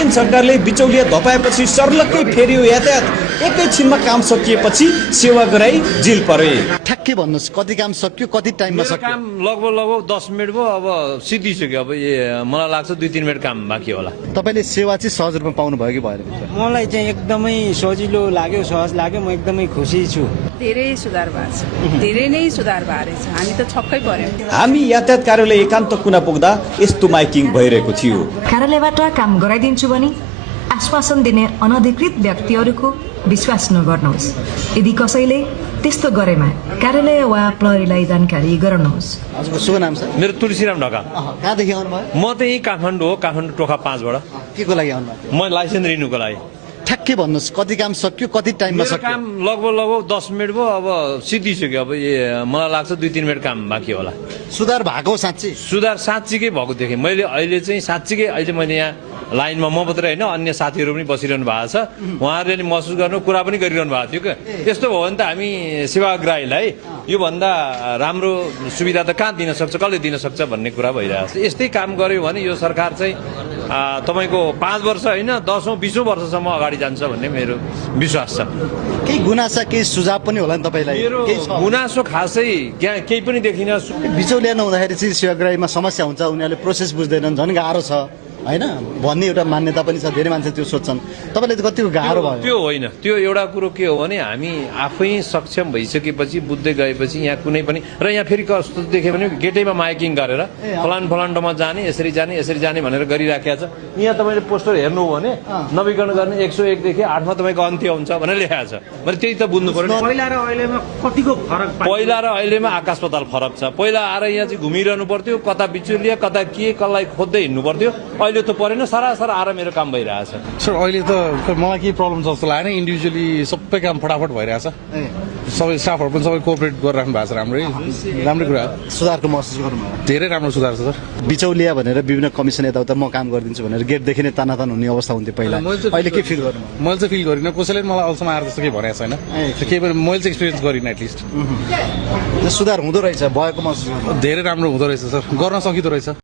तत्कालीन सरकारले बिचौलिया धपाएपछि सर्लक्कै फेरियो यातायात। एकैछिनमा काम सकिएपछि सेवा गराई जेल परे। ठ्याक्कै भन्नुहोस् कति काम सक्यो, कति टाइममा मेरो सक्यो? काम लगभग 10 मिनट भयो। अब सिद्धिसक्यो। अब मलाई लाग्छ 2-3 मिनट काम बाँकी होला। तपाईँले सेवा चाहिँ सहज रूपमा पाउनु भयो कि भएन? मलाई चाहिँ एकदमै सजिलो लाग्यो, सहज लाग्यो। म एकदमै खुसी छु। धेरै सुधार भएको छ, धेरै नै सुधार भएको रहेछ। हामी त छक्कै पर्यौं। हामी यातायात कार्यालय एकान्त कुना पुग्दा यस्तो माइकिङ भइरहेको थियो। कार्यालयबाट काम गराइदिन्छु भने आश्वासन दिने अनधिकृत व्यक्तिहरूको विश्वास नगर्नुहोस्। यदि कसैले त्यस्तो गरेमा कार्यालय वा प्रहरीलाई जानकारी गराउनुहोस्। हजुरको शुभ नाम छ? मेरो तुलसीराम ढका। कहाँदेखि आउनुभयो? म त यही काठमाडौँ हो, काठमाडौँ टोखा 5 बाट। के को लागि आउनुभयो? म लाइसेन्स रिन्युको लागि। ठ्याक्कै भन्नुहोस् कति काम सक्यो, कति टाइममा मेरो सक्यो? काम लगभग 10 मिनट भयो। अब सिद्धिसक्यो। अब मलाई लाग्छ 2-3 मिनट काम बाँकी होला। सुधार भएको साँच्चै? सुधार साँच्चीकै भएको देखेँ मैले। अहिले चाहिँ साँच्चीकै अहिले मैले यहाँ लाइनमा म मात्रै होइन अन्य साथीहरू पनि बसिरहनु भएको छ। उहाँहरूले नि महसुस गर्नु कुरा पनि गरिरहनु भएको थियो क्या। यस्तो भयो भने त हामी सेवाग्राहीलाई योभन्दा राम्रो सुविधा त कहाँ दिन सक्छ, कसले दिन सक्छ भन्ने कुरा भइरहेको छ। यस्तै काम गर्यो भने यो सरकार चाहिँ तपाईँको 5 वर्ष होइन 10औं 20औं वर्षसम्म अगाडि जान्छ भन्ने मेरो विश्वास छ। केही गुनासा, केही सुझाव पनि होला नि तपाईँलाई? मेरो गुनासो खासै यहाँ केही पनि देखिन। बिचौलिया नहुँदाखेरि चाहिँ सेवाग्राहीमा समस्या हुन्छ, उनीहरूले प्रोसेस बुझ्दैनन्, झन् गाह्रो छ होइन भन्ने एउटा मान्यता पनि छ। धेरै मान्छे त्यो सोध्छन्। तपाईँले त कतिको गाह्रो भयो? त्यो होइन। त्यो एउटा कुरो के हो भने हामी आफै सक्षम भइसकेपछि बुझ्दै गएपछि यहाँ कुनै पनि र यहाँ फेरि कस्तो देख्यो भने गेटैमा माइकिङ गरेर फलान ठाउँमा जाने यसरी जाने भनेर गरिराखेको छ। यहाँ तपाईँले पोस्टर हेर्नु हो भने नवीकरण गर्ने 101 देखि 8 मा तपाईँको अन्त्य हुन्छ भनेर लेखेको छ। मैले त्यही त बुझ्नु पर्यो। पहिला र अहिलेमा कतिको फरक? पहिला र अहिलेमा आकाश पाताल फरक छ। पहिला आएर यहाँ चाहिँ घुमिरहनु पर्थ्यो, कता बिचुलिया कता के कसलाई खोज्दै हिँड्नु पर्थ्यो। अहिले त परेन, सरासर आएर मेरो काम भइरहेछ। सर अहिले त मलाई केही प्रब्लम जस्तो लागेन। इन्डिभिजुअली सबै काम फटाफट भइरहेछ। सबै स्टाफहरू पनि सबै कोअपरेट गरिराख्नु भएको छ। राम्रै कुरा हो। सुधारको महसुस गर्नुभयो? धेरै राम्रो सुधार छ सर। बिचौलिया भनेर विभिन्न कमिसन यताउता म काम गरिदिन्छु भनेर गेटदेखि नै तानातान हुने अवस्था हुन्थ्यो पहिला। अहिले के फिल गर्नु? मैले चाहिँ फिल गरिनँ। कसैले मलाई अहिलेसम्म आएर जस्तो केही भनेको छैन। केही पनि मैले चाहिँ एक्सपिरियन्स गरिनँ एटलिस्ट। सुधार हुँदो रहेछ, भएको महसुस गर्नु? धेरै राम्रो हुँदो रहेछ सर, गर्न सकिँदो रहेछ।